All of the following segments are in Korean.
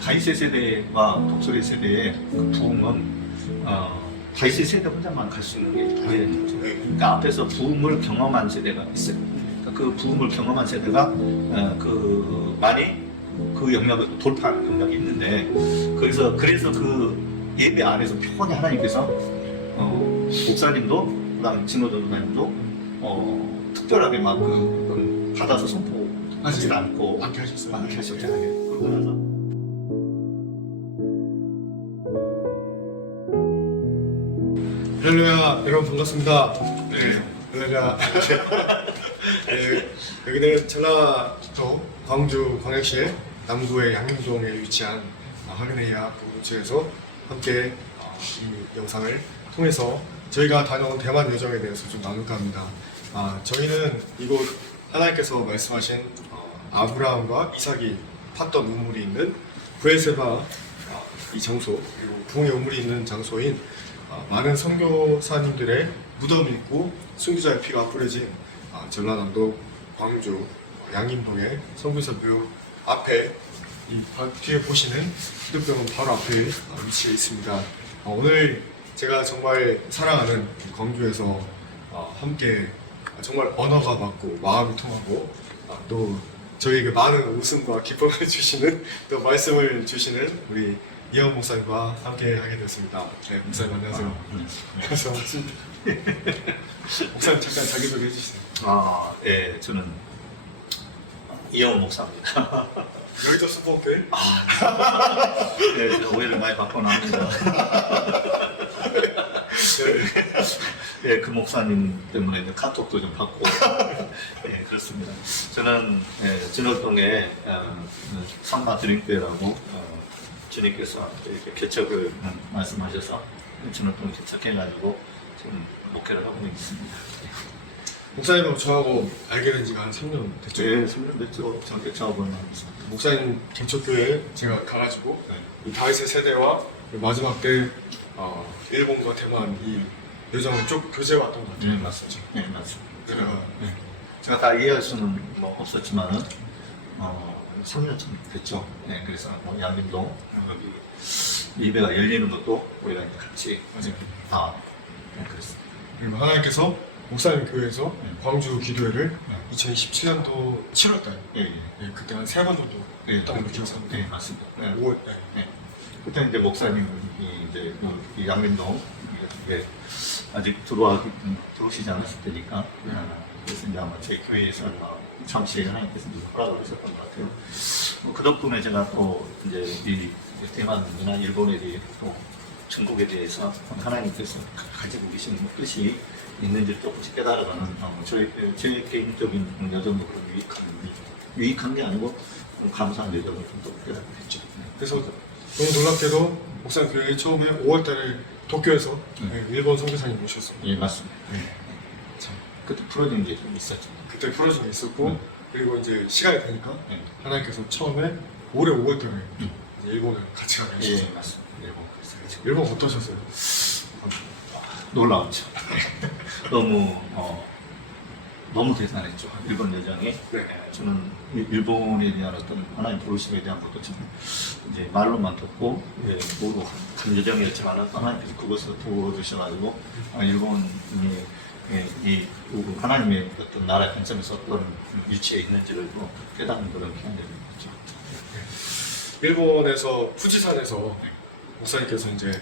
다윗의 세대와 독수리 세대의 그 부흥은 다윗의 세대 혼자만 갈 수 있는 게 아니라는 거죠. 그러니까 앞에서 부흥을 경험한 세대가 있어요. 그러니까 그 부흥을 경험한 세대가 많이 그 영역을 돌파한 영역이 있는데 그래서 그 예배 안에서 편히 하나님께서 목사님도 그다음 진호전도사님도 특별하게 막 받아서 선포하지 않고 많게 하셨어요. 많게 하셨잖아요. 그러고 나서 할렐루야, 여러분 반갑습니다. 네, 할렐루야. 네, 여기는 전라도 광주 광역시 남구의 양림동에 위치한 하그네이아 공동체에서 함께 이 영상을 통해서 저희가 다녀온 대만 여정에 대해서 좀 나눌까 합니다. 저희는 이곳 하나님께서 말씀하신 아브라함과 이삭이 팠던 우물이 있는 브에세바 이 장소, 그리고 부흥의 우물이 있는 장소인 많은 선교사님들의 무덤이 있고 순교자의 피가 뿌려진 전라남도 광주 양림동의 선교사묘 앞에 이 뒤에 보시는 기독병원 바로 앞에 위치해 있습니다. 오늘 제가 정말 사랑하는 광주에서 함께 정말 언어가 맞고 마음이 통하고 또 저희에게 많은 웃음과 기쁨을 주시는 또 말씀을 주시는 우리 이영 목사님과 함께 하게 됐습니다. 네, 목사님 안녕하세요. 그래서 목사님 잠깐 자기소개 해주세요. 예, 저는 이영호 목사입니다. 여의도 수목교회? 네, 오해를 많이 받고 나옵니다. 예, 그 목사님 때문에 이제 카톡도 좀 받고, 예, 그렇습니다. 저는 진월동에 상마 드림교회라고 주님께서 이렇게 개척을 말씀하셔서 진월동 개척해가지고 지금 목회를 하고 있습니다. 목사님하고 저하고 알게 된 지가 한 3년 됐죠? 예, 3년 됐죠. 전 개척을 하고 있습니다. 목사님 개척교회에 제가 가가지고 이 다윗의 세대와 마지막 때 일본과 대만 이 여정을 쭉 교제해왔던 것 같아요. 네, 맞습니다. 네, 맞습니다. 제가 다 이해할 수는 뭐 없었지만은 3년 전 됐죠. 네, 그래서 양림동 여기 예배가 열리는 것도 우리가 이제 같이 다 그랬습니다. 그리고 하나님께서 목사님 교회에서 광주 기도회를 네. 2017년도 7월달 예, 그때 한 3번 정도 예. 했던 걸로 기억합니다. 네, 맞습니다. 네. 5월 네. 그때 이제 목사님이 이제 이 양림동 이게 아직 들어오시지 않았을 때니까 그래서 이제 아마 제 교회에서 잠시 하나님께서 허락을 하셨던 것 같아요. 그 덕분에 제가 또 이제 이 대만이나 일본에 대해 또 중국에 대해서 하나님께서 가지고 계신 뜻이 있는지 조금씩 깨달아가는 제 개인적인 여정도 그런 유익한 게 아니고 감사한 여정을 좀 깨닫게 됐죠. 그래서 너무 놀랍게도 목사님 교회 처음에 5월달에 도쿄에서 일본 선교사님 모셨습니다. 예, 맞습니다. 참 그때 풀어진 게 좀 있었죠. 그때 풀어진 게 있었고 그리고 이제 시간이 되니까 네. 하나님께서 처음에 올해 5월달에 일본을 같이 가게 예, 하셨어요. 맞습니다. 그래서 일본 어떠셨어요? 놀라웠죠. 너무 대단했죠. 일본 여정이. 네. 저는 일본에 대한 어떤 하나님 부르심에 대한 것도 좀 이제 말로만 듣고 모르고 간 여정이었지만 하나님께서 그것을 도와주셔가지고 일본이 이 하나님의 어떤 나라 관점에서 어떤 위치에 있는지를 또 깨닫는 그런 기간이었죠. 일본에서 후지산에서 목사님께서 이제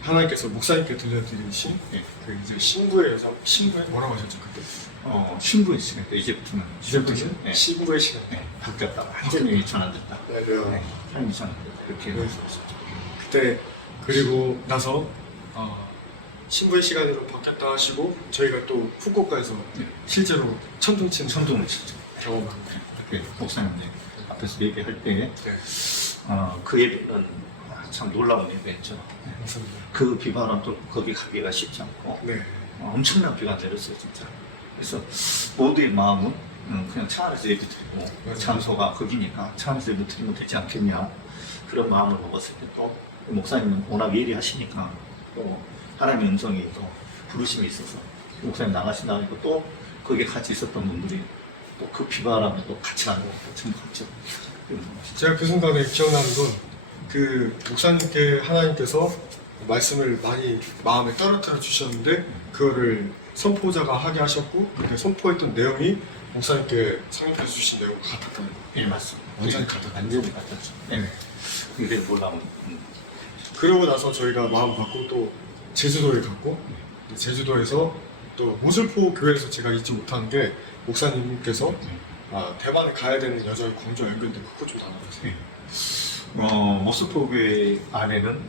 하나님께서 목사님께 들려드린 시, 그 이제 신부의 여정, 신부의 뭐라고 하셨죠 그때? 신부의 시간 때 이제부터는 이제부터는 신부의 시간. 바뀌었다. 완전히 전환됐다. 네. 삶이 전환됐다. 그렇게 네. 말씀하셨죠. 그때 그리고 나서 신부의 시간으로 바뀌었다 하시고 저희가 또 후쿠오카에서 실제로 천둥치는 천둥을 치죠. 경험한 그렇게 목사님들 앞에서 예배할 때 네. 그 예배는 참 놀라운 예배였죠. 맞습니다. 그 비바람 또 거기 가기가 쉽지 않고 네. 엄청난 비가 내렸어요 진짜. 그래서 모두의 마음은 그냥 차 안에서 예배 드리고 맞아요. 장소가 거기니까 차 안에서 예배 드리면 되지 않겠냐 그런 마음을 먹었을 때 또 목사님은 워낙 예리하시니까 또 하나님의 음성이 또 부르심이 있어서 목사님 나가신다니까 또 거기에 같이 있었던 분들이 또 그 비바람에 또 같이 가는 것도 참 갔죠. 제가 그 순간에 기억나는 건 그 목사님께 하나님께서 말씀을 많이 마음에 떨어뜨려 주셨는데 그거를 선포자가 하게 하셨고 그때 선포했던 내용이 목사님께 상륙해 주신 내용과 같았던 예, 맞습니다. 완전히 같았던 완전히 같았죠. 네. 근데 몰라면 그러고 나서 저희가 마음 받고 또 제주도에 갔고 제주도에서 또 모슬포 교회에서 제가 잊지 못하는 게 목사님께서 대만에 가야 되는 여자의 광주와 연결된 그거 좀 나눠주세요. 모스포 교회 안에는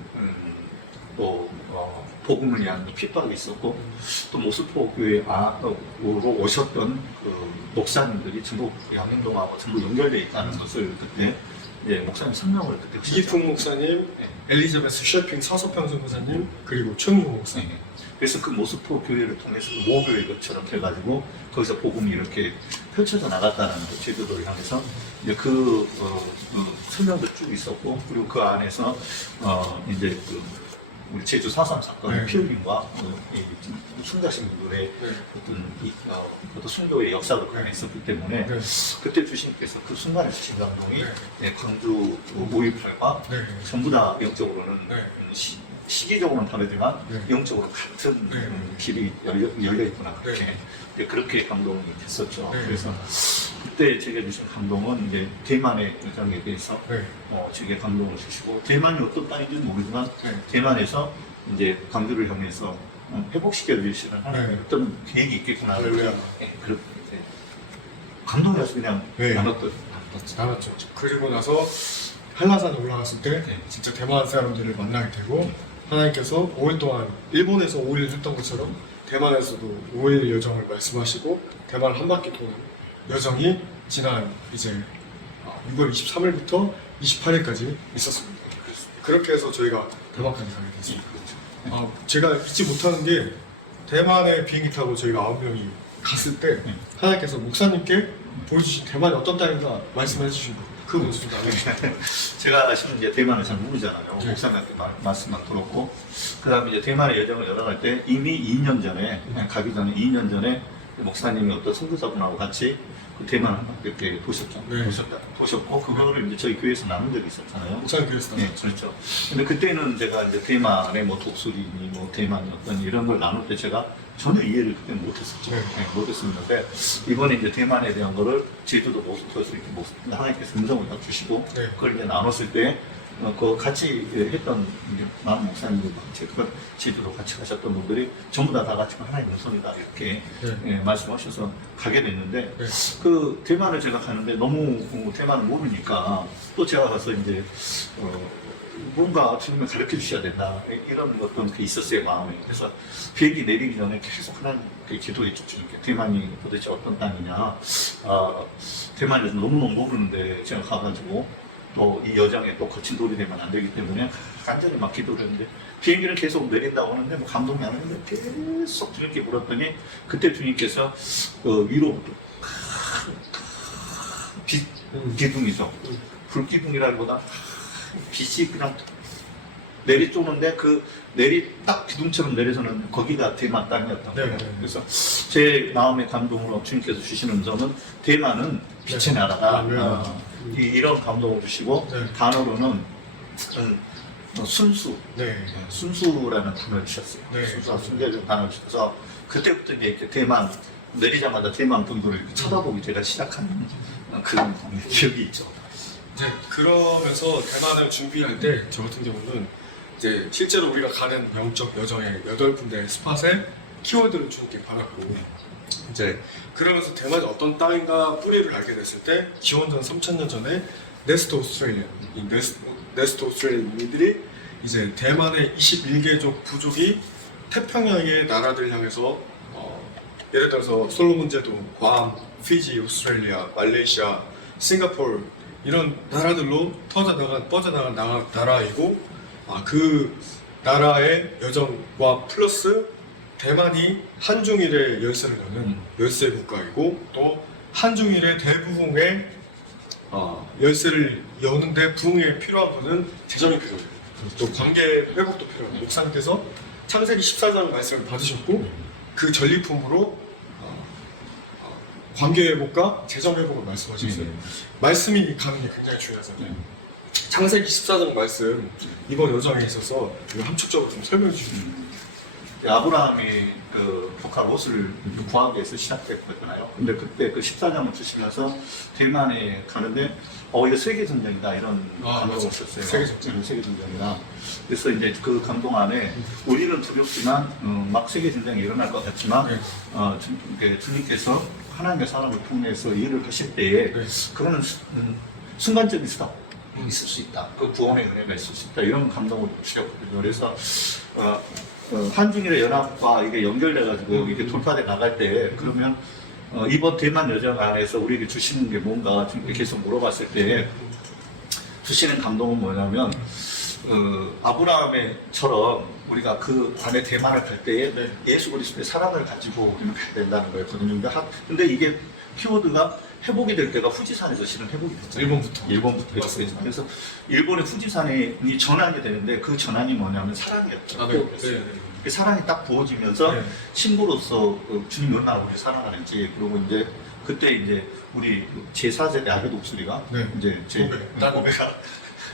또 복음을 위한 핍박이 있었고 또 모스포 교회 안으로 오셨던 그 목사님들이 전부 양림동하고 전부 연결되어 있다는 것을 그때 목사님 설명을 그때 하셨죠. 이기풍 목사님, 네. 엘리자베스 셰핑 사서평생 목사님, 그리고 최민호 목사님. 네. 그래서 그 모스포 교회를 통해서 모교회 것처럼 돼가지고 거기서 복음이 이렇게 펼쳐져 나갔다는 그 제주도를 향해서 이제 그 설명도 쭉 있었고 그리고 그 안에서 이제 그 우리 제주 4.3 사건의 네. 피흘림과 순자신분들의 어떤 순교의 역사도 그 안에 있었기 때문에 네. 그때 주님께서 그 순간에 주신 감동이 네. 광주 5.18과 네. 전부 다 영적으로는 네. 시기적으로는 다르지만 네. 영적으로 같은 네. 길이 열려 있구나 그렇게 네. 이제 그렇게 감동이 됐었죠. 네. 그래서 그때 제가 주신 감동은 이제 대만의 여정에 대해서 네. 제게 감동을 주시고 대만이 어떤 땅인지는 모르지만 네. 대만에서 이제 광주를 향해서 회복시켜 주시는 하나님의 네. 어떤 계획이 있겠구나. 할렐루야. 그렇게 이제 감동이어서 그냥 네. 나눴던. 나눴죠. 그리고 나서 한라산에 올라갔을 때 네. 진짜 대만 사람들을 만나게 되고 하나님께서 5일 동안 일본에서 5일 했던 것처럼 대만에서도 5일 여정을 말씀하시고 대만을 한 바퀴 도는 여정이 지난 이제 6월 23일부터 28일까지 있었습니다. 그렇게 해서 저희가 대만까지 가게 됐습니다. 제가 잊지 못하는 게 대만에 비행기 타고 저희가 9명이 갔을 때 하나님께서 목사님께 보여주신 대만이 어떤 땅인가 말씀해 주신 그 모습 좀 알려주세요. 제가 사실 이제 대만을 잘 모르잖아요. 네. 목사님한테 말씀만 들었고, 그 다음에 이제 대만의 여정을 열어갈 때 이미 2년 전에, 가기 전에 2년 전에 목사님이 어떤 선교사분하고 같이 그 대만을 한 바퀴 이렇게 도셨죠. 네. 도셨고, 그거를 이제 저희 교회에서 나눈 적이 있었잖아요. 목사님 교회에서 네, 그렇죠. 근데 그때는 제가 이제 대만의 뭐 독수리니 뭐 대만의 어떤 이런 걸 나눌 때 제가 전혀 이해를 그때 못했었죠. 네. 못했었는데 이번에 이제 대만에 대한 거를 제주도 모습에서 이렇게 하나님께서 음성을 딱 주시고 네. 그걸 이제 나눴을 때 그 같이 했던 이제 많은 목사님들 그 제주도 같이 가셨던 분들이 전부 다 같이 하나님의 음성이다 이렇게 네. 말씀하셔서 가게 됐는데 네. 그 대만을 제가 가는데 너무 대만을 모르니까 또 제가 가서 이제 뭔가 주님을 가르쳐 주셔야 된다 이런 어떤 게 있었어요 마음에. 그래서 비행기 내리기 전에 계속 하나님께 기도했죠. 주님께 대만이 도대체 어떤 땅이냐. 대만에서 너무너무 모르는데 제가 가가지고 또 이 여정에 또 거친 돌이 되면 안 되기 때문에 간절히 막 기도를 했는데 비행기를 계속 내린다고 하는데 뭐 감동이 안 했는데 계속 주님께 물었더니 그때 주님께서 위로부터 기둥이죠. 불기둥이라기보다 빛이 그냥 내리 쫓는데 그 딱 기둥처럼 내려서는 거기가 대만 땅이었던 거예요. 네. 그래서 제 마음의 감동으로 주님께서 주시는 음성은 대만은 빛의 네. 나라다. 이런 감동을 주시고 네. 단어로는 순수, 네. 순수라는 단어를 주셨어요. 네. 순수와 순결이라는 단어를 주셔서 그때부터 이제 대만 내리자마자 대만 분들을 이렇게 쳐다보기 제가 시작한 그런 기억이 있죠. 이제 그러면서 대만을 준비할 때 저 같은 경우는 이제 실제로 우리가 가는 영적 여정의 8군데 스팟에 키워드를 주님께 받았고 이제 그러면서 대만이 어떤 땅인가 뿌리를 알게 됐을 때 기원전 3000년 전에 네스트 오스트레일리아 이 네스트 오스트레일리아인들이 이제 대만의 21개족 부족이 태평양의 나라들 향해서 예를 들어서 솔로몬 제도, 괌, 피지, 오스트레일리아, 말레이시아, 싱가포르 이런 나라들로 뻗어나간 나라이고 그 나라의 여정과 플러스 대만이 한중일의 열쇠를 여는 열쇠 국가이고 또 한중일의 대부흥의 열쇠를 여는데 부흥에 필요한 분은 재정이 필요해요. 또 관계 회복도 필요해요. 목사님께서 창세기 14장 말씀을 받으셨고 그 전리품으로 관계 회복과 재정 회복을 말씀하셨어요. 말씀이 가는 게 굉장히 중요하잖아요. 창세기 14장 말씀 이번 여정에 있어서 이거 함축적으로 좀 설명해 주시면. 아브라함이 그 북한 롯을 구하기 위해서 시작됐거든요. 근데 그때 그 14장을 주시면서 대만에 가는데 이거 세계전쟁이다 이런 감동을 맞아. 썼어요. 세계전쟁. 세계전쟁이다. 그래서 이제 그 감동 안에 우리는 두렵지만 막 세계전쟁이 일어날 것 같지만 주님께서 하나님의 사람을 통해서 일을 하실 때에 네. 그거는 순간적일 수다. 있을 수 있다. 그 구원의 은혜가 있을 수 있다. 이런 감동을 주셨거든요. 그래서 한중일의 연합과 이게 연결돼가지고 이게 돌파돼 나갈 때 그러면 이번 대만 여정 안에서 우리에게 주시는 게 뭔가 계속 물어봤을 때 주시는 감동은 뭐냐면 아브라함처럼 우리가 그 안에 대만을 갈 때에 네. 예수 그리스도의 사랑을 가지고 우리는 가야 된다는 거였거든요. 근데 이게 키워드가 회복이 될 때가 후지산에서 실은 회복이 됐죠. 일본부터 했어요. 그래서 일본의 후지산이 전환이 되는데 그 전환이 뭐냐면 사랑이었죠. 그 사랑이 딱 부어지면서 네. 신부로서 주님이 얼마나 우리 사랑하는지 그리고 이제 그때 이제 우리 제4세대 아기 독수리가 네. 이제 제 딸 고배가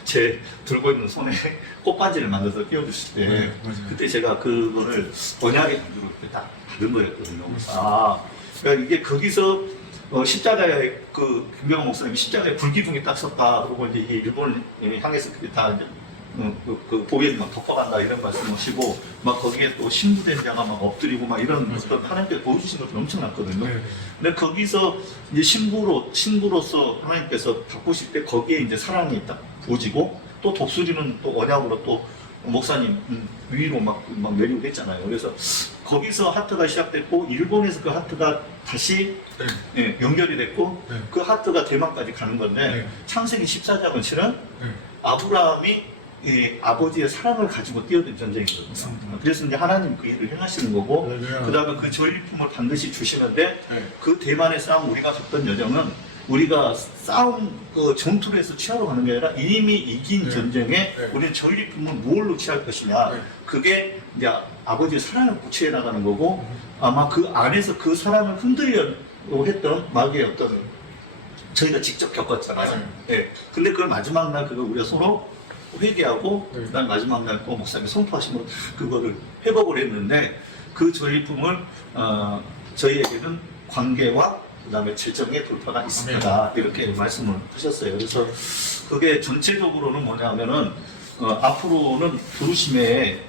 제 들고 있는 손에 꽃바지를 만들어서 끼워주실 때 네, 맞아요. 그때 제가 그거를 언약의 간주로 이렇게 딱 받은 거였거든요. 그러니까 이게 거기서 십자가에 김병호 목사님이 십자가에 불기둥이 딱 섰다. 그리고 이제 이게 일본을 향해서 그게 다 이제 그 보위에 막 덮어간다 이런 말씀하시고 막 거기에 또 신부된 자가 막 엎드리고 막 이런 어떤 하나님께서 보여주신 것들이 엄청났거든요. 네. 근데 거기서 이제 신부로서 하나님께서 바꾸실 때 거기에 이제 사랑이 딱 부어지고 또 독수리는 또 언약으로 또 목사님 위로 막 내리고 했잖아요. 그래서 거기서 하트가 시작됐고 일본에서 그 하트가 다시 연결이 됐고 네. 그 하트가 대만까지 가는 건데 네. 창세기 14장은 실은 네. 아브라함이 아버지의 사랑을 가지고 뛰어든 전쟁이거든요. 그래서 이제 하나님 그 일을 행하시는 거고 그 다음에 그 전리품을 반드시 주시는데 네. 그 대만의 싸움 우리가 겪던 여정은 우리가 싸움 그 전투를 해서 취하러 가는 게 아니라 이미 이긴 네. 전쟁에 네. 우리는 전리품을 무엇로 취할 것이냐 네. 그게 이제 아버지의 사랑을 고취해 나가는 거고 아마 그 안에서 그 사랑을 흔들려고 했던 마귀의 어떤 저희가 직접 겪었잖아요. 맞아요. 예. 근데 그걸 마지막 날 그걸 우리가 서로 회개하고 네. 그다음 마지막 날 또 목사님이 선포하심으로 그거를 회복을 했는데 그 전리품을 저희에게는 관계와 그다음에 재정의 돌파가 있습니다. 이렇게 말씀을 하셨어요. 그래서 그게 전체적으로는 뭐냐면은 앞으로는 부르심에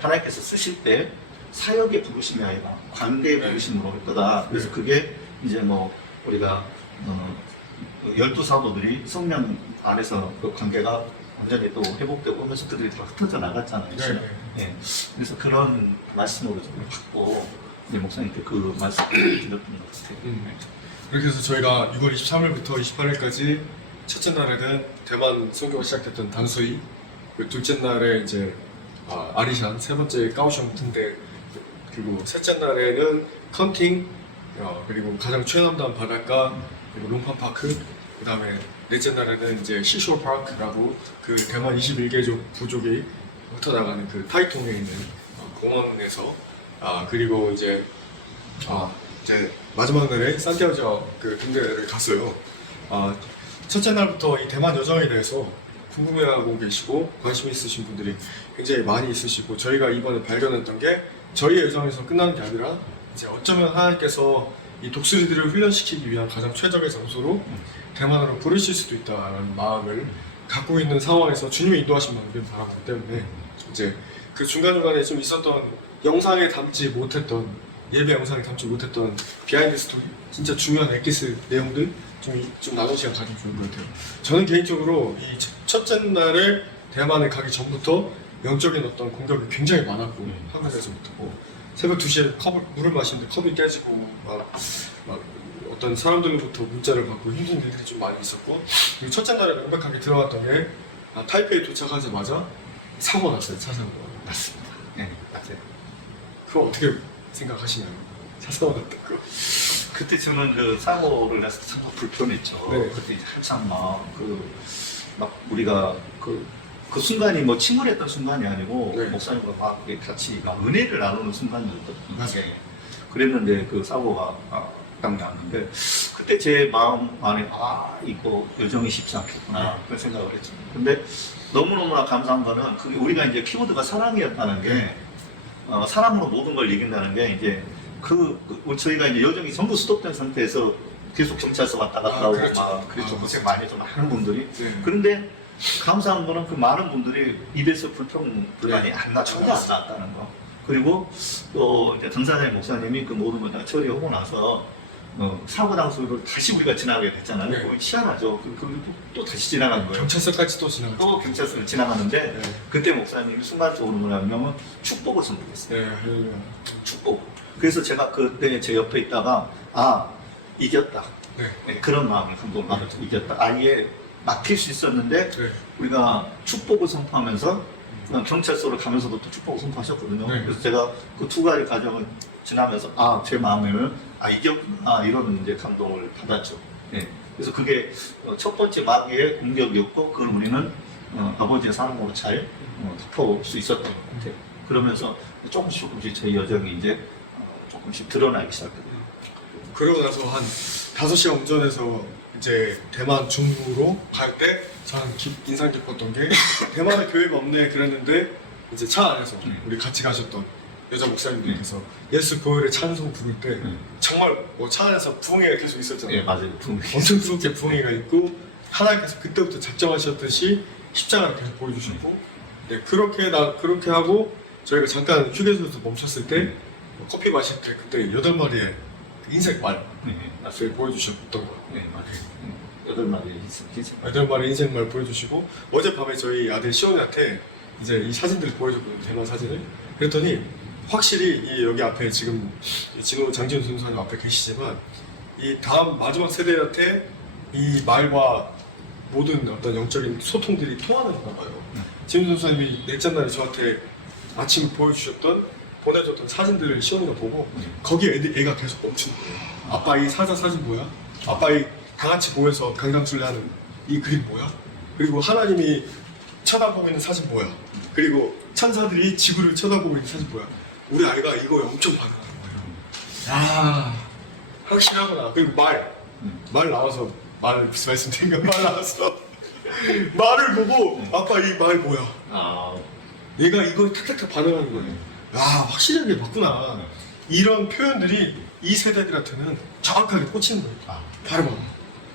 하나님께서 쓰실 때 사역의 부르심이 아니라 관계의 부르심으로 할 거다. 그래서 그게 이제 뭐 우리가 12사도들이 성령 안에서 그 관계가 완전히 또 회복되고 하면서 그들이 다 흩어져 나갔잖아요. 네. 그래서 그런 말씀으로 좀 받고 이제 목사님께 그 말씀을 드렸던 것 같아요. 그렇게 해서 저희가 6월 23일부터 28일까지 첫째 날에는 대만 선교가 시작됐던 단수이, 그 둘째 날에 이제 아리샨, 세 번째 까오슝 등대, 그리고 셋째 날에는 컨팅, 그리고 가장 최남단 바닷가, 그리고 롱판 파크, 그 다음에 넷째 날에는 이제 시쇼 파크라고 그 대만 21개족 부족이 흩어나가는 그 타이통에 있는 공원에서 그리고 이제 마지막 날에 산티아고 그 등대를 갔어요. 첫째 날부터 이 대만 여정에 대해서 궁금해하고 계시고 관심 있으신 분들이 굉장히 많이 있으시고 저희가 이번에 발견했던 게 저희 여정에서 끝나는 게 아니라 이제 어쩌면 하나님께서 이 독수리들을 훈련시키기 위한 가장 최적의 장소로 대만으로 부르실 수도 있다는 마음을 갖고 있는 상황에서 주님의 인도하신 마음을 바라보기 때문에 이제 그 중간중간에 좀 있었던 영상에 담지 못했던 예배 영상에 담지 못했던 비하인드 스토리 진짜 중요한 엑기스 내용들 좀 나눈 시간 가지면 좋을 것 같아요. 저는 개인적으로 이 첫째 날에 대만에 가기 전부터 영적인 어떤 공격이 굉장히 많았고 하늘에서부터 새벽 2시에 물을 마시는데 컵이 깨지고 막 어떤 사람들로부터 문자를 받고 힘든 일들이 좀 많이 있었고 그리고 첫째 날에 명백하게 들어갔던 게 타이페이 도착하자마자 사고가 났어요. 차 사고가. 맞습니다. 네, 맞아요. 그거 어떻게 생각하시나요? 차 사고가 났다고. 그때 저는 그 사고를 해서 정말 불편했죠. 네. 그때 이제 한참 우리가 그 순간이 뭐 침울했던 순간이 아니고 네. 목사님과 막 같이 막 은혜를 나누는 순간이었거든요. 맞아요. 그랬는데 그 사고가 당당한데 그때 제 마음 안에 이거 여정이 쉽지 않겠구나 그런 생각을 했죠. 근데 너무너무나 감사한 거는 그게 우리가 이제 키워드가 사랑이었다는 게 사랑으로 모든 걸 이긴다는 게 이제 저희가 이제 여정이 전부 스톱된 상태에서 계속 경찰서 왔다 갔다 하고 그렇죠. 막 그래서 고생 많이 좀 하는 분들이 네. 그런데 감사한 거는 그 많은 분들이 입에서 불만이 안 전혀 안 나왔다는 거. 그리고 또 이제 당사자의 목사님이 그 모든 걸 다 처리하고 나서 사고 장소를 다시 우리가 지나게 됐잖아요. 네. 그건 희한하죠. 그리고 또 다시 지나간 거예요. 경찰서까지 또 지나갔죠. 또 경찰서를 지나가는데 네. 그때 목사님이 순간적으로 뭐냐면 축복을 선포했어요. 네, 할렐루야. 축복. 그래서 제가 그때 제 옆에 있다가 이겼다. 네. 네, 그런 마음을 감동을 받았죠. 이겼다. 아예 막힐 수 있었는데 네. 우리가 축복을 선포하면서 경찰서를 가면서도 또 축복을 선포하셨거든요. 네. 그래서 제가 그 두 가지 과정을 지나면서 제 마음에는 이겼구나 이런 이제 감동을 받았죠. 네. 그래서 그게 첫 번째 마귀의 공격이었고 그걸 우리는 아버지의 사랑으로 잘 덮어올 수 있었던 것 같아요. 그러면서 조금씩 제 여정이 이제 조금씩 드러나기 시작했어요. 그러고 나서 한 5시간 운전해서 이제 대만 중부로 갈 때 저는 인상 깊었던 게 대만에 교회가 없네 그랬는데 이제 차 안에서 우리 같이 가셨던 여자 목사님들께서 예수 교회의 찬송 부를 때 정말 뭐 차 안에서 부흥회가 계속 있었잖아요. 네, 맞아요. 엄청 부흥회 부흥회가 있고 하나님께서 그때부터 작정하셨듯이 십자가를 계속 보여주셨고 네, 그렇게 하고 저희가 잠깐 휴게소에서 멈췄을 때 커피 마실 때 그때 8마리의 인생 말 네, 저희 보여주셨던 거. 네, 맞아요. 8마리 있었죠. 8마리 인생 말 보여주시고 어젯밤에 저희 아들 시온이한테 이제 이 사진들을 보여줬거든요. 대만 사진을. 그랬더니 확실히 이 여기 앞에 지금 진호 장지훈 선수님 앞에 계시지만 이 다음 마지막 세대한테 이 말과 모든 어떤 영적인 소통들이 통하는가 봐요. 진훈 선수님이 넷째 날에 저한테 아침 보내줬던 사진들을 시온이가 보고 거기에 애가 계속 멈추는 거예요. 아빠 이 사진 뭐야? 아빠 이 다 같이 모여서 강강술래하는 이 그림 뭐야? 그리고 하나님이 쳐다보고 있는 사진 뭐야? 그리고 천사들이 지구를 쳐다보고 있는 사진 뭐야? 우리 아이가 이거에 엄청 반응하는 거예요. 확실하구나. 그리고 말 나와서 말씀드린 말 나와서 말을 보고 아빠 이 말 뭐야? 얘가 이거에 탁탁탁 반응하는 거예요. 확실하게 봤구나. 이런 표현들이 이 세대들한테는 정확하게 꽂히는 거예요. 바로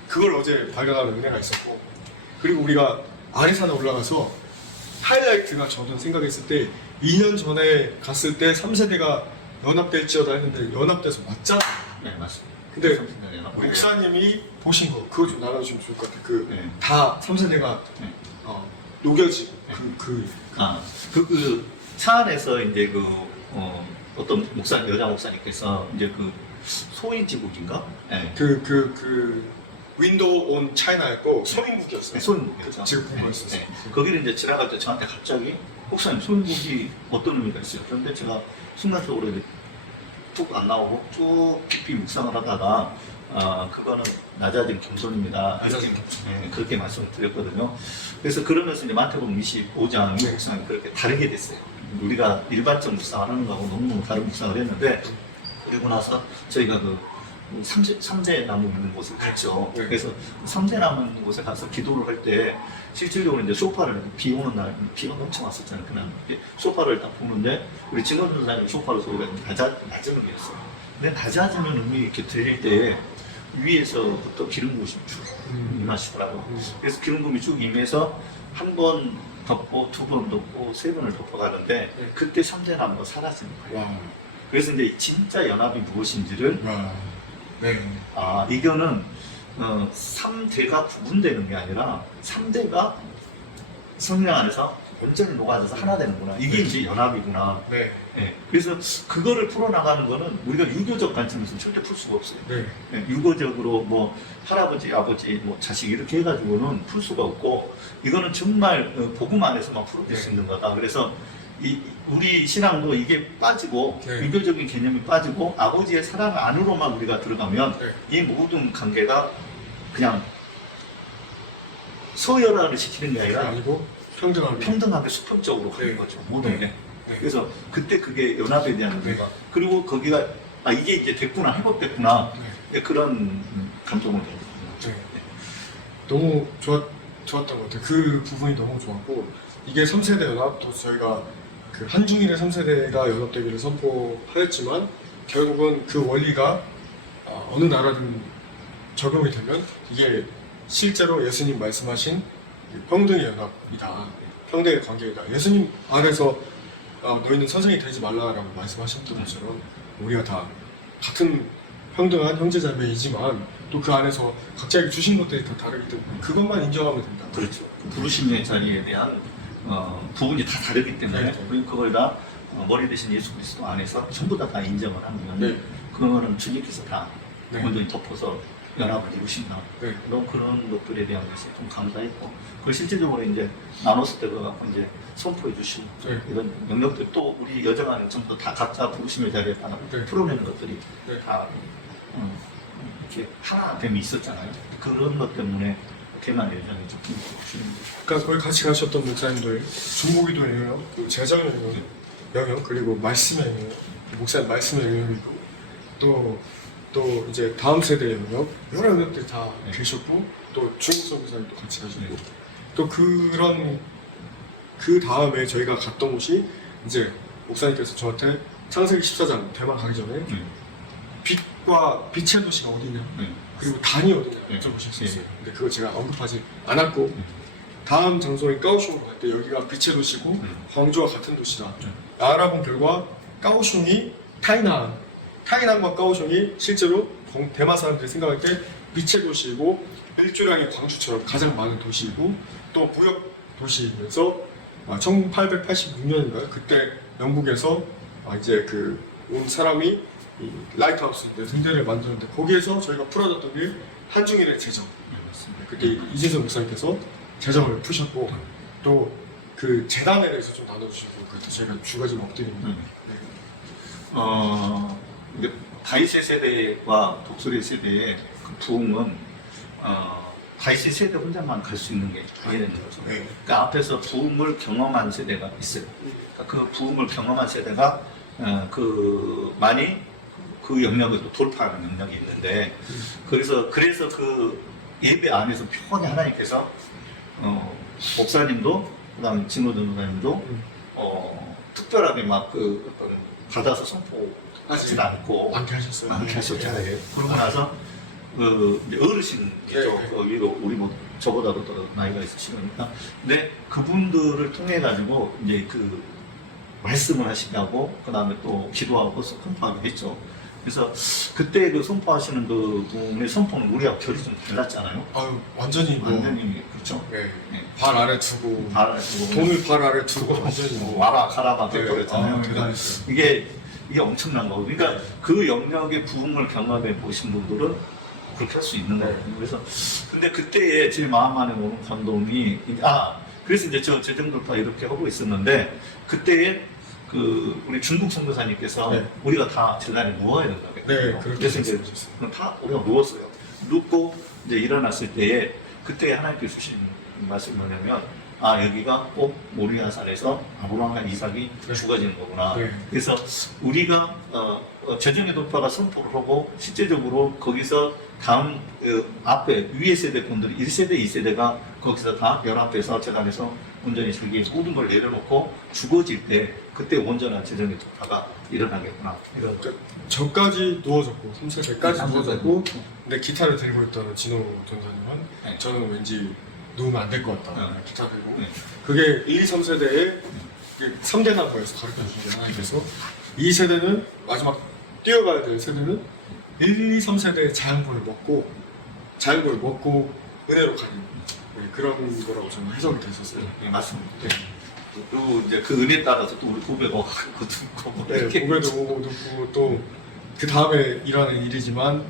그걸 어제 발견하는 은혜가 있었고, 그리고 우리가 아리산에 올라가서 하이라이트가 저는 생각했을 때 2년 전에 갔을 때 3세대가 연합될지어다 했는데 연합돼서 맞잖아요. 네, 맞습니다. 근데 30년 연합. 목사님이 보신 거 그거 좀 나눠주시면 좋을 것 같아요. 네. 다 3세대가 네. 녹여지고 차 안에서 이제 어떤 여자 목사님께서 이제 소인지국인가? 네. 윈도우 온 차이나였고 소인국이었어요. 소인국이었죠. 지금 본 거였어요. 네. 거기를 이제 지나갈 때 저한테 갑자기 목사님 소인국이 어떤 의미가 있어요? 그런데 제가 순간적으로 이제 툭 안 나오고 쭉 깊이 묵상을 하다가 그거는 낮아진 겸손입니다. 낮아진 겸손. 네, 그렇게 말씀을 드렸거든요. 그래서 그러면서 이제 마태복음 25장 네. 묵상이 그렇게 다르게 됐어요. 우리가 일반적 묵상을 하는 거하고 너무 다른 묵상을 했는데 그리고 나서 저희가 3대 나무 있는 곳을 갔죠. 네. 그래서 3대 나무 있는 곳에 가서 기도를 할 때 실질적으로 이제 소파를 비 오는 날 비가 엄청 왔었잖아요. 그날 소파를 딱 보는데 우리 진원 전사님 소파를 소리가 낮은 의미였어요. 근데 낮아지는 음이 이렇게 들릴 때 위에서부터 기름부음이 쭉 임하시더라고요. 그래서 기름부음이 쭉 임해서 한 번 덮고 두 번 덮고 세 번을 덮어가는데 그때 3대 나무가 사라지는 거예요. 그래서 이제 진짜 연합이 무엇인지를 이거는 3대가 구분되는 게 아니라 3대가 성령 안에서 완전히 녹아져서 하나 되는구나. 이게 이제 연합이구나. 네. 네. 그래서 그거를 풀어나가는 거는 우리가 유교적 관점에서 절대 풀 수가 없어요. 네. 네. 유교적으로 뭐 할아버지, 아버지, 뭐 자식 이렇게 해가지고는 풀 수가 없고 이거는 정말 복음 안에서만 풀어낼 수 있는 거다. 그래서 우리 신앙도 이게 빠지고 네. 유교적인 개념이 빠지고 아버지의 사랑 안으로만 우리가 들어가면 이 모든 관계가 그냥 서열화를 시키는 게 아니라 아니고 평등하게 수평적으로 가는 거죠. 모든 게. 그래서 그때 그게 연합에 대한 의미가 그리고 거기가 이게 이제 됐구나, 회복됐구나. 그런 감동을 네. 너무 좋았던 것 같아요. 그 부분이 너무 좋았고 이게 3세대 연합 또 저희가 그 한중일의 3세대가 연합되기를 선포하였지만 결국은 그 원리가 어느 나라든 적용이 되면 이게 실제로 예수님 말씀하신 평등의 연합이다. 평등의 관계이다. 예수님 안에서 너희는 선생이 되지 말라라고 말씀하신 것처럼 우리가 다 같은 평등한 형제자매이지만 또 그 안에서 각자에게 주신 것들이 다 다르기 때문에 그것만 인정하면 된다. 그렇죠. 부르심의 자리에 대한 부분이 다 다르기 때문에 네. 우리 그걸 다 머리 대신 예수 그리스도 안에서 전부 다 인정을 하면 네. 그거는 주님께서 다 네. 온전히 덮어서 연합을 이루신다. 네. 그런 것들에 대한 것이 좀 감사했고 그걸 실질적으로 이제 나눴을 때 그거 갖고 이제 선포해 주신 네. 이런 영역들 또 우리 여정하는 전부 다 각자 부르심의 자리에 따라 네. 풀어내는 것들이 네. 다 이렇게 하나됨이 있었잖아요. 그런 것 때문에 대만 여정이 좀 주는 그러니까 거기 같이 가셨던 목사님들 중보기도의 영역, 그 제자의 영역, 그리고 말씀의 영역, 목사님 말씀의 영역이고 또 이제 다음 세대의 영역 여러 영역들이 다 네. 계셨고 또 중국 선교사님도 같이 가시고 또 그런 그 다음에 저희가 갔던 곳이 이제 목사님께서 저한테 창세기 14장 대만 가기 전에 빛과 빛의 도시가 어디냐 그리고 단이 어디냐 네. 여쭤보셨었어요. 근데 그거 제가 언급하지 않았고 다음 장소인 까오슝으로 갈 때 여기가 빛의 도시고 광주와 같은 도시다. 알아본 결과 까오슝이 타이난과 까오슝이 실제로 대만 사람들이 생각할 때 빛의 도시이고 일조량이 광주처럼 가장 많은 도시이고 또 무역 도시이면서 1886년인가요? 그때 영국에서 이제 온 사람이 이 라이트하우스인데 등대를 만드는데 거기에서 저희가 풀어졌던 게 한중일의 제정. 그때 이재성 목사님께서 제정을 푸셨고 또 그 재단에 대해서 좀 나눠주시고 그때 저희가 두 가지 먹드립니다. 이게 다윗의 세대와 독수리 세대의 그 부흥은 다윗의 세대 혼자만 갈 수 있는 게 아니라는 거죠. 네. 그러니까 앞에서 부흥을 경험한 세대가 있어요. 그러니까 그 부흥을 경험한 세대가 많이 그 영역을 또 돌파하는 영역이 있는데 그래서 그 예배 안에서 편히 하나님께서 목사님도 그다음에 진호전 목사님도 특별하게 막 어떤 받아서 선포하지 않고 많게 하셨어요. 많게 하셨잖아요. 네. 그러고 나서 이제 어르신이죠. 네. 위로 우리 뭐 저보다도 더 나이가 있으시니까. 근데 그분들을 통해 가지고 이제 그 말씀을 하시냐고 그다음에 또 기도하고 선포하기도 했죠. 그래서 그때 그 선포하시는 그 분의 선포는 우리하고 결이 좀 달랐잖아요. 완전히 완전히 그렇죠. 네. 네. 발 아래 두고 발 아래고 돈을 발 아래 두고 완전히 와라 가라 막 네. 그랬잖아요. 대단했어요. 이게 엄청난 거고. 그러니까 네. 그 영역의 부흥을 경험해 보신 분들은 그렇게 할 수 있는 네. 거예요. 그래서 근데 그때의 제 마음 안에 오는 감동이 그래서 이제 저 재정돌파 이렇게 하고 있었는데 그때에 우리 중국 선교사님께서 네. 우리가 다 제자리에 누워야 된다고 네, 했거든요. 그렇게 그래서 이제 말씀하셨어요. 그럼 다 우리가 누웠어요. 눕고 이제 일어났을 때에 그때 하나님께서 주신 말씀이 뭐냐면 여기가 꼭 모리아 산에서 아브라함과 이삭이 네. 죽어지는 거구나. 네. 그래서 우리가 재정의 돌파가 선포를 하고 실제적으로 거기서 다음 앞에 위의 세대 분들이 1세대, 2세대가 거기서 다 연합돼서 재단에서 온전히 자기의 모든 걸 내려놓고 죽어질 때 그때 온전한 재정의 돌파가 일어나겠구나. 이런 거. 저까지 누워졌고 3세대까지 네, 누워졌고 근데 기타를 들고 있던 진호 전사님은 네. 저는 왠지 누우면 안 될 것 같다. 네. 기타 들고 네. 그게 1, 2, 3세대의 3대 나무에서 가르쳐 주신 게 하나님께서 2세대는 마지막 뛰어가야 될 세대는 1, 2, 3세대의 자양분을 먹고 은혜로 가는 그런 거라고 저는 해석이 됐었어요. 네, 맞습니다. 네. 그리고 이제 그 은혜에 따라서 또 우리 고백어 그거 듣고 뭐 네, 이렇게 보배도 오고 듣고 또 그 다음에 일하는 일이지만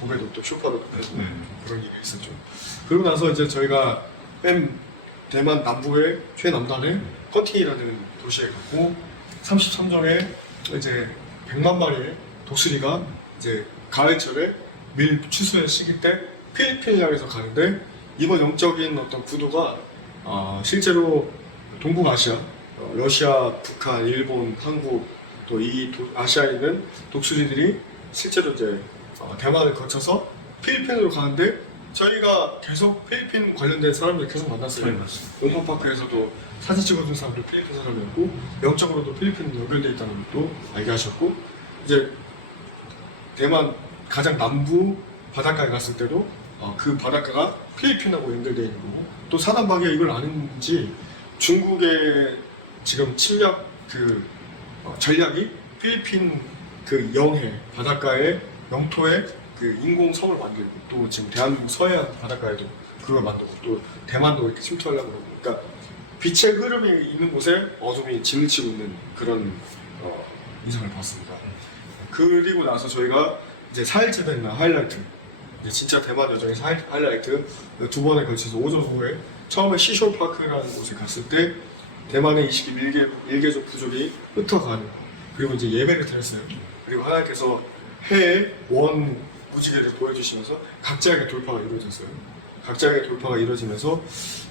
보배도 또 쇼파도 듣고 그런 일이 있었죠. 그러고 나서 이제 저희가 대만 남부의 최남단의 컨팅이라는 도시에 갔고 33정에 이제 100만 마리의 독수리가 이제 가을철에 밀 추수의 시기 때 필리핀을 향해서 가는데 이번 영적인 어떤 구도가 실제로 동북아시아, 러시아, 북한, 일본, 한국 또 이 아시아에 있는 독수리들이 실제로 이제 대만을 거쳐서 필리핀으로 가는데 저희가 계속 필리핀 관련된 사람들 계속 만났어요. 네, 맞습니다. 용화파크에서도 사진 찍어준 사람들 필리핀 사람이었고 영적으로도 필리핀 연결돼 있다는 것도 알게 하셨고 이제 대만 가장 남부 바닷가에 갔을 때도 그 바닷가가 필리핀하고 연결되어 있는 거고 또 사단박에 이걸 아는지 중국의 지금 침략 전략이 필리핀 그 영해 바닷가에 영토에 그 인공섬을 만들고 또 지금 대한민국 서해안 바닷가에도 그걸 만들고 또 대만도 이렇게 침투하려고 그러고 그러니까 빛의 흐름이 있는 곳에 어둠이 진을 치고 있는 그런 인상을 봤습니다. 그리고 나서 저희가 이제 4일째 되는 날 하이라이트 이제 진짜 대만 여정의 하이라이트 두 번에 걸쳐서 오전 후에 처음에 시쇼파크라는 곳에 갔을 때 대만의 21개족 부족이 흩어가는 그리고 이제 예배를 드렸어요. 그리고 하나님께서 해에 원 무지개를 보여주시면서 각자에게 돌파가 이루어졌어요. 각자에게 돌파가 이루어지면서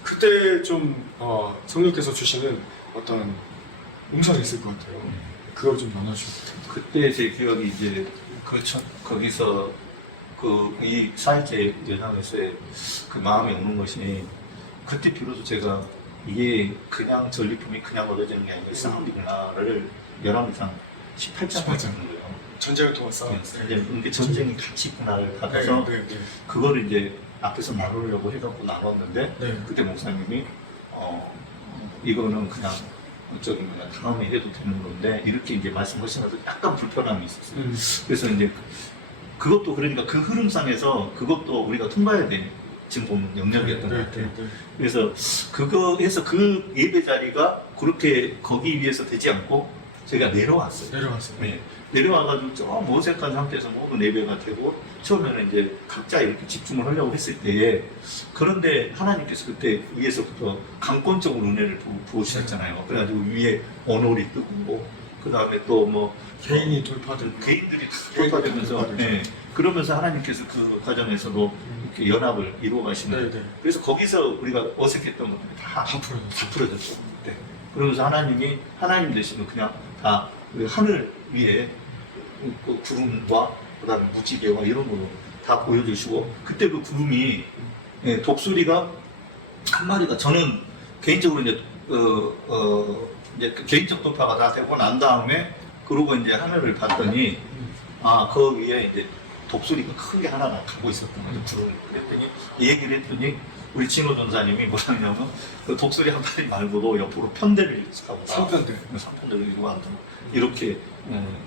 그때 좀 성령께서 주시는 어떤 음성이 있을 것 같아요. 그걸 좀 나눠주세요. 그때 제 기억이 이제 거기서 이 사일째 여정에서의 그 마음이 오는 것이 그때 비로소 제가 이게 그냥 전리품이 그냥 얻어지는 게 아니라 싸움이구나를 11장 18장 받는 거예요. 전쟁을 통한 싸움. 이게 전쟁이 같이 있구나를 받아서 네. 그거를 이제 앞에서 나누려고 해갖고 나눴는데 네. 그때 목사님이 이거는 그냥 저기 다음에 해도 되는 건데 이렇게 이제 말씀하시면서 약간 불편함이 있었어요. 그래서 이제 그것도 그러니까 그 흐름상에서 그것도 우리가 통과해야 돼. 지금 보면 영역이었던 것 같아요. 그래서 그거 해서 그 예배 자리가 그렇게 거기 위해서 되지 않고 저희가 내려왔어요. 네. 내려와가지고 저 어색한 상태에서 모든 예배가 되고 처음에는 이제 각자 이렇게 집중을 하려고 했을 때에 그런데 하나님께서 그때 위에서부터 강권적으로 은혜를 부으셨잖아요. 그래가지고 위에 언어리 뜨고 그 다음에 또 뭐 개인이 돌파되고 개인들이 다 돌파되면서 네. 그러면서 하나님께서 그 과정에서도 이렇게 연합을 이루어 가시는 그래서 거기서 우리가 어색했던 것들이 다 풀어졌죠. 네. 그러면서 하나님 대신에 그냥 다 하늘 위에 그 구름과 그다음에 무지개와 이런 걸로 다 보여주시고 그때 그 구름이 독수리가 한 마리가 저는 개인적으로 이제 이제 그 개인적 돌파가 다 되고 난 다음에 그러고 이제 하늘을 봤더니 그 위에 이제 독수리가 큰 게 하나가 가고 있었던 거죠. 구름을 그랬더니 얘기를 했더니 우리 진호 전사님이 뭐라냐면 그 독수리 한 마리 말고도 옆으로 편대를 가고 3편대를 이루고 한다. 이렇게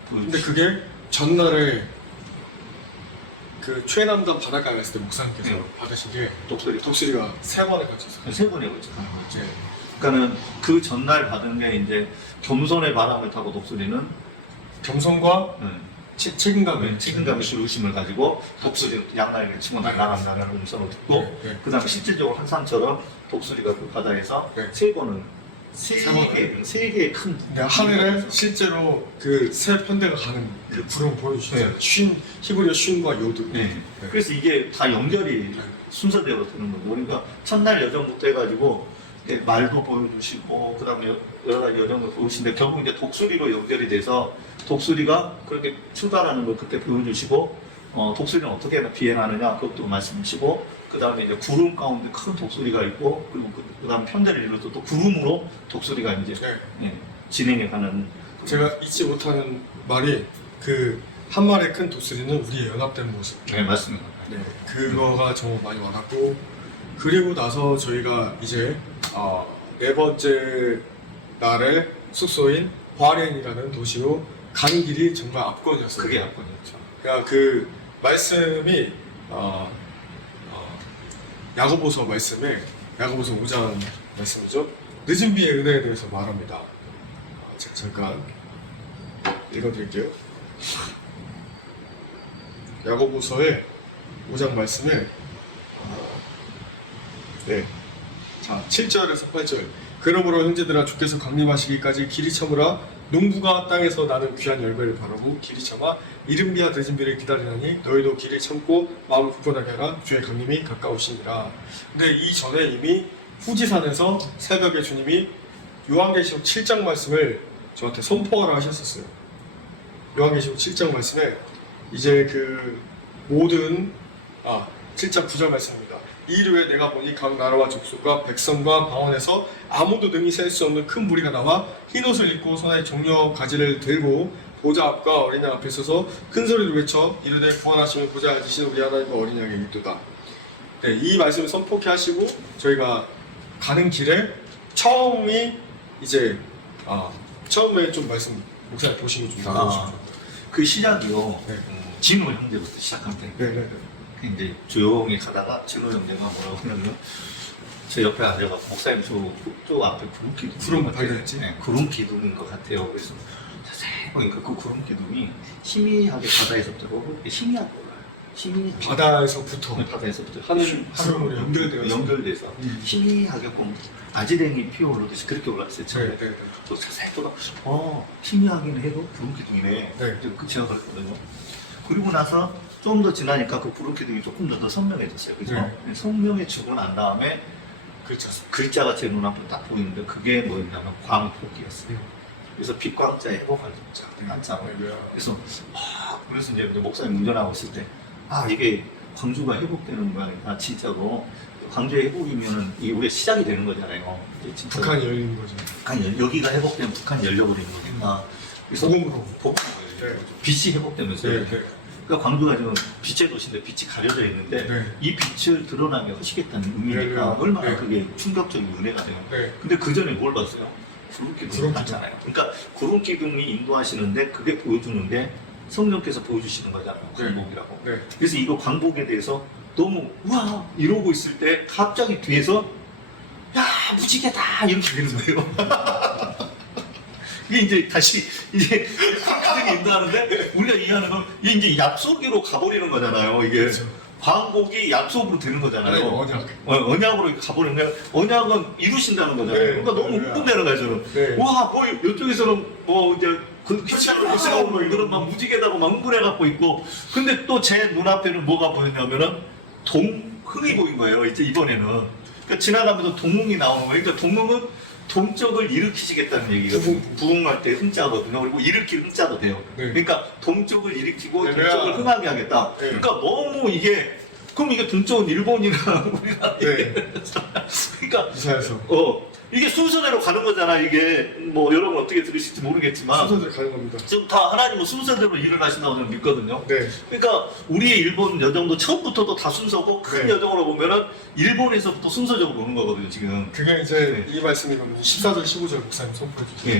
근데 그게 전날에 그 최남단 바닷가에 갔을 때 목사님께서 받으신 게 독수리가 3번에 걸쳐서 3번에 걸쳐서 가는 거죠. 그러니까는 그 전날 받은 게 이제 겸손의 바람을 타고 독수리는 겸손과 책임감의 의심을 가지고 독수리 양날개를 치고 날아간다는 음성을 듣고 그 다음에 실질적으로 항상처럼 독수리가 그 바다에서 3번은 세 개의 큰 하늘에 실제로 그 세 편대가 가는 그 구름 보여주셨어요. 히브리어 쉰과 요드. 그래서 이게 다 연결이 순서대로 되는 거고 그러니까 첫날 여정부터 해가지고 말도 보여주시고 그 다음에 여러 가지 여정을 보여주시는데 결국 이제 독수리로 연결이 돼서 독수리가 그렇게 출발하는 걸 그때 보여주시고 독수리는 어떻게 비행하느냐 그것도 말씀하시고 그 다음에 이제 구름 가운데 큰 독수리가 있고 그리고 그 다음 편대를 이루어서 또 구름으로 독수리가 이제 진행해가는 제가 잊지 못하는 말이 그 한 마리의 큰 독수리는 우리의 연합된 모습. 네 맞습니다. 그거가 정말 많이 와닿고 그리고 나서 저희가 이제 4번째 날에 숙소인 화롄이라는 도시로 가는 길이 정말 압권이었어요. 그게 압권이었죠. 그러니까 그 말씀이 야고보서 말씀에 야고보서 5장 말씀이죠. 늦은 비의 은혜에 대해서 말합니다. 제가 잠깐 읽어드릴게요. 야고보서의 5장 말씀에 자 7절에서 8절 그러므로 형제들아 주께서 강림하시기까지 길이 참으라 농부가 땅에서 나는 귀한 열매를 바라고 길이 참아 이른 비와 늦은 비를 기다리나니 너희도 길을 참고 마음을 굳건하게 하라 주의 강림이 가까우시니라. 근데 이전에 이미 후지산에서 새벽에 주님이 요한계시록 7장 말씀을 저한테 선포하라 하셨었어요. 요한계시록 7장 말씀에 이제 그 모든 7장 9절 말씀입니다. 이르에 내가 보니 각 나라와 족속과 백성과 방언에서 아무도 능히 셀 수 없는 큰 무리가 나와 흰옷을 입고 손에 종려 가지를 들고 보좌 앞과 어린 양 앞에 서서 큰 소리로 외쳐 이르되 구원하시면 보좌 앉으신 우리 하나님과 어린 양의 이르도다. 네, 이 말씀을 선포케 하시고 저희가 가는 길에 처음이 이제 처음에 좀 말씀 목사님 보시고 좀 나눠주시죠. 그 시작이요. 네. 진호 형제부터 시작하면 돼요. 네네네. 이제 조용히 가다가 진호 형제가 뭐라고 하냐면 제 옆에 앉아갖고 목사님 저 앞에 구름 기둥 구름 발견했지? 네, 구름 기둥인 것 같아요. 그래서 자세히 보니까 그 구름 기둥이 희미하게 바다에서부터 희미하게 올라요. 희미하게 바다에서부터 바다에서부터 하늘로 연결돼서 희미하게 좀 아지랭이 피어오르듯이 그렇게 올라왔어요. 처음에. 네네네. 또 자세히 돌아 희미하긴 해도 구름 기둥이네. 네. 이제 그 제가 그랬거든요. 그리고 나서 좀 더 지나니까 그 구름 기둥이 조금 더 선명해졌어요. 그죠? 네. 그렇죠. 선명해지고 난 다음에 글자가 제 눈앞에 딱 보이는데 그게 뭐였냐면 광폭이었어요. 그래서 빛광자에 해복할 한자고요. 그래서 그래서 이제 목사님 운전하고 있을 때 이게 광주가 회복되는 거니까 진짜로 광주의 회복이면은 이게 우리가 시작이 되는 거잖아요. 이제 진짜 북한이 열리는 거죠. 여기가 회복되면 북한이 열려버리는 거니까. 그래서 복음으로. 복음으로 네. 빛이 회복되면서요. 네. 그러니까 광주가 지금 빛의 도시인데 빛이 가려져 있는데 네. 이 빛을 드러나게 하시겠다는 의미니까 네. 얼마나 네. 그게 충격적인 은혜가 돼요. 네. 근데 그 전에 뭘 봤어요? 구름 기둥이 봤잖아요. 그러니까 구름 기둥이 인도하시는데 그게 보여주는 게 성령께서 보여주시는 거잖아요. 광복이라고. 네. 그래서 이거 광복에 대해서 너무 와 이러고 있을 때 갑자기 뒤에서 야 무지개다 이렇게 되는 거예요. 이게 이제 다시 이제 구름기둥이 인도하는데 우리가 이해하는 건 이게 이제 약속으로 가버리는 거잖아요. 이게 그렇죠. 광복이 약속으로 되는 거잖아요. 언약. 언약으로 가버리면 언약은 이루신다는 거잖아요. 네. 그러니까 너무 흥분되는 거예요, 저는. 네. 와, 뭐 이쪽에서는 뭐 이제 그 크리스천으로 세우고 이거는 막 무지개다고 막 흥분해 갖고 있고, 근데 또 제 눈앞에는 뭐가 보였냐면은 동흥이 보인 거예요. 이제 이번에는. 그러니까 지나가면서 동흥이 나오는 거예요. 그러니까 동흥은 동쪽을 일으키시겠다는 얘기거든요. 부흥할 때 흥자거든요. 그리고 일으킬 흥자도 돼요. 네. 그러니까 동쪽을 일으키고 네, 동쪽을 흥하게 하겠다. 네. 그러니까 너무 이게 그럼 이게 동쪽은 일본이나 우리나라 네. 그러니까 이사에서 이게 순서대로 가는 거잖아. 이게 뭐 여러분 어떻게 들으실지 모르겠지만 순서대로 가는 겁니다. 지금 다 하나님은 순서대로 일을 하신다고 저는 믿거든요. 네. 그러니까 우리의 일본 여정도 처음부터도 다 순서고 큰 네. 여정으로 보면은 일본에서부터 순서적으로 오는 거거든요. 지금 그게 이제 이 말씀이거든요. 14절, 15절 목사님 선포해 주세요. 예.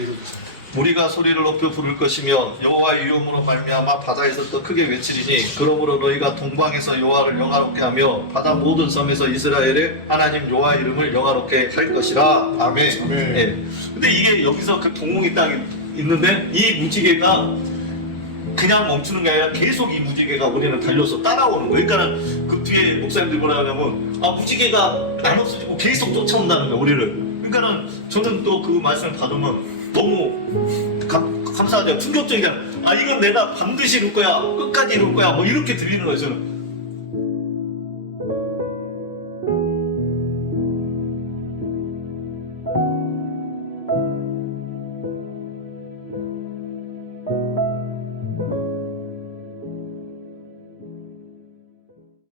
읽어주세요. 우리가 소리를 높여 부를 것이며 여호와의 이름으로 말미암아 바다에서 또 크게 외치리니 그러므로 너희가 동방에서 여호와를 영화롭게 하며 바다 모든 섬에서 이스라엘의 하나님 여호와의 이름을 영화롭게 할 것이라. 아멘. 아멘. 예. 근데 이게 여기서 그 동홍이 딱 있는데 이 무지개가 그냥 멈추는 게 아니라 계속 이 무지개가 우리는 달려서 따라오는 거예요. 그러니까 그 뒤에 목사님들이 뭐라 하냐면 무지개가 안 없어지고 계속 쫓아온다는 거예요, 우리를. 그러니까는 저는 또 그 말씀을 받으면 너무 감사하죠. 충격적이잖아요. 이건 내가 반드시 이룰 거야. 끝까지 이룰 거야. 뭐 이렇게 들리는 거예요, 저는.